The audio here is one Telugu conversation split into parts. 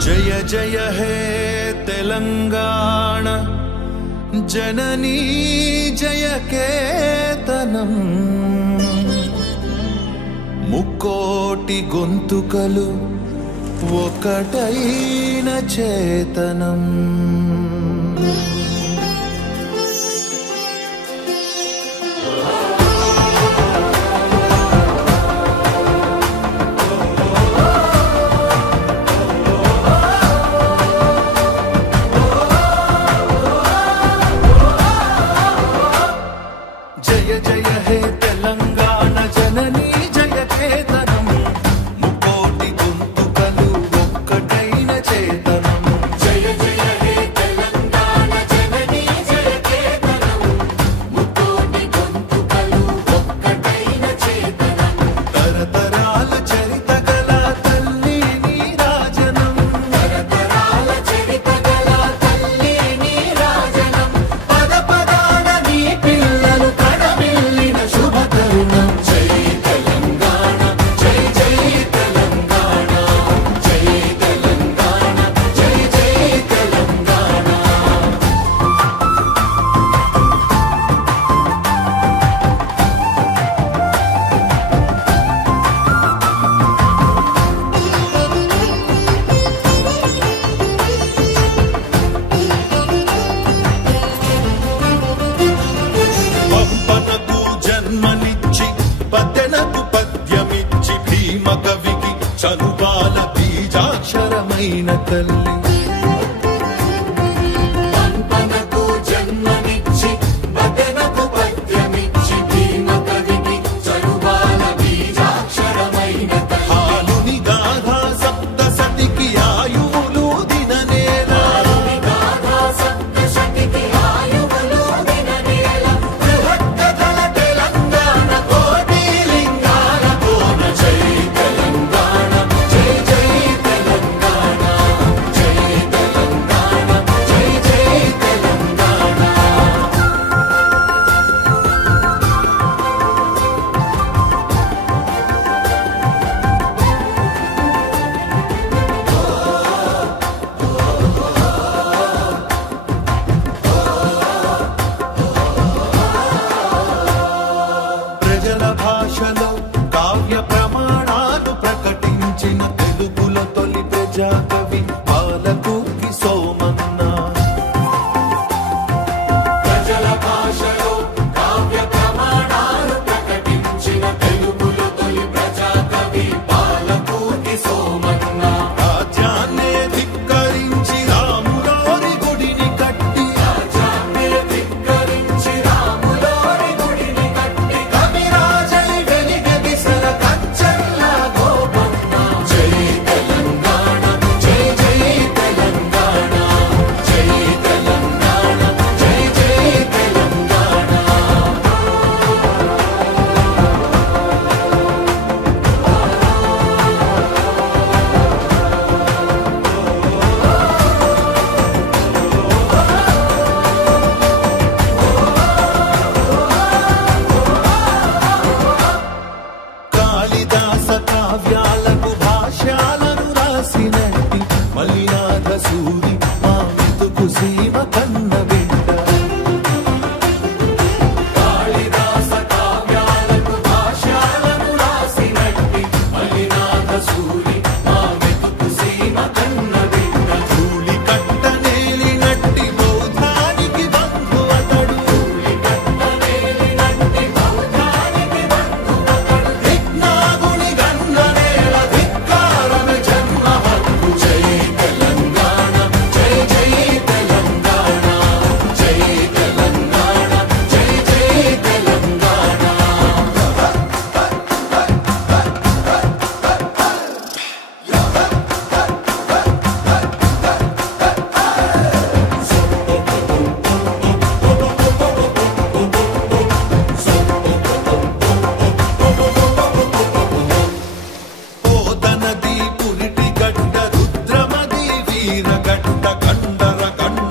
जय जय हे तेलंगाण जननी जय केतनम मुक्कोटि गोंतुकलु ఒకటైన చేతనం జయ జయ హే తెలంగాణ జననీ జయ కేతనం ముకోటి గొంతుకలు ఒక్కటైన చేతనం జయ జయ హే తెలంగాణ జననీ జయ కేతనం ముకోటి గొంతుకలు ఒక్కటైన చేతనం తరతరాల చరిత గల తల్లి నీరాజనం తరతరాల చరిత గల తల్లి నీరాజనం పద పదాన నీ పిల్లలు కడమిల్లిన శుభ తరుణం జై తెలంగాణ జై జై తెలంగాణ జై తెలంగాణ జై జై తెలంగాణ పంపనకు జన్మనిచ్చి పద్దెనకు పద్యమిచ్చి భీమ కవికి చనుబాల బీజాక్షరమైన తల్లి పంపనకు జన్మనిచ్చి పద్దెనకు పద్యమిచ్చి భీమ కవికి చనుబాల బీజాక్షరమైన తల్లి హాలుని గాథా సప్తసతికి ఆయువులు దిననేల హాలుని గాథా సప్తసతికి ఆయువులు దిననేల బృహత్కథల తెలంగాణ కోటి లింగాల కోన జై తెలంగాణ జై జై తెలంగాణ జై తెలంగాణ జై జై తెలంగాణ ప్రజల భాషలో కావ్య ప్రమాణాలు ప్రకటించిన తెలుగుల తొలి ప్రజాకవి పాలకుర్తి సోమన్న ప్రజల భాషలో కావ్య ప్రమాణాలు ప్రకటించిన తెలుగుల తొలి ప్రజాకవి పాలకుర్తి సోమన్న రాజ్యాన్నే ధిక్కరించి రాములోని గుడిని కట్టి రాజ్యాన్నే ధిక్కరించి రాములోని గుడిని కట్టి కవిరాజై వెలిగె దిశల కచ్చల్ల గోపన్న జై తెలంగాణ జై జై తెలంగాణ జై తెలంగాణ జై జై తెలంగాణ కాళిదాస కావ్యాలకు భాష్యాలను రాసినట్టి మల్లినాథ సూరి మా మెతుకు సీమ కన్న బిడ్డ కాళిదాస కావ్యాలకు భాష్యాలను రాసినట్టి మల్లినాథ సూరి మా మెతుకు సీమ కన్న బిడ్డ ధూళి కట్ట నేలినట్టి బౌద్ధానికి బంధు అతడు ధూళి కట్ట నేలినట్టి బౌద్ధానికి బంధు అతడు విజ్ఞాగుని గన్న నేల ధిక్కారణ జన్మ హక్కు జై తెలంగాణ జై జై తెలంగాణ జై తెలంగాణ జై జై తెలంగాణ పోతనది పులిటి గడ్డ రుద్రమది వీరగడ్డ కండర కండ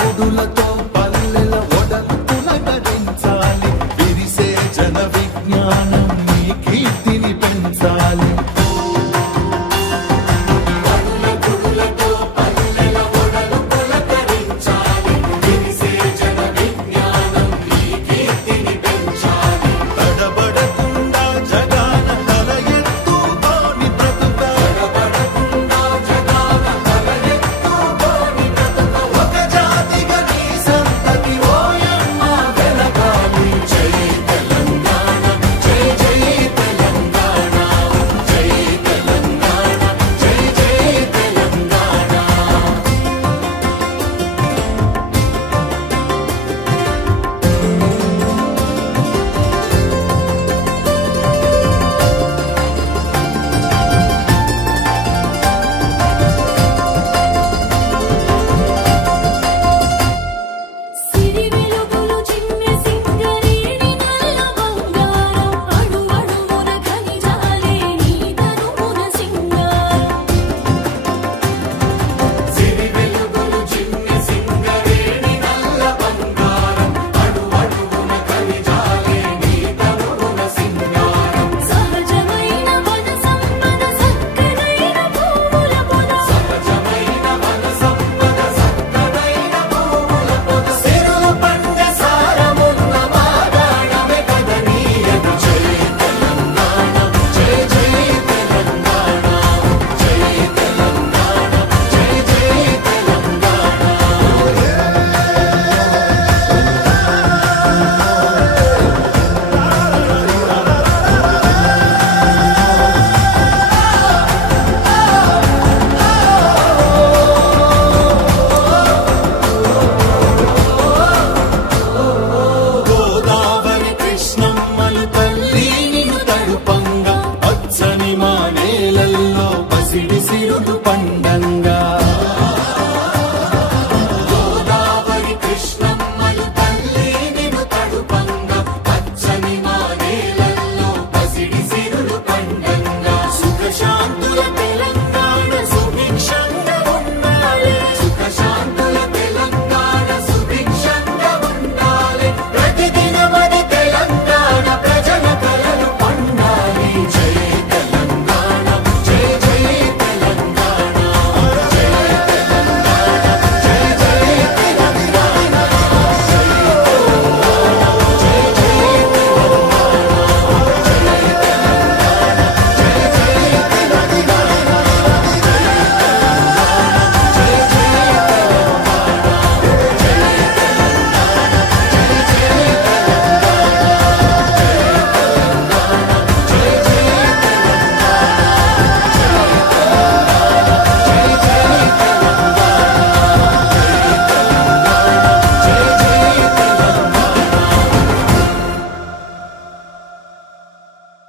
గుడులతో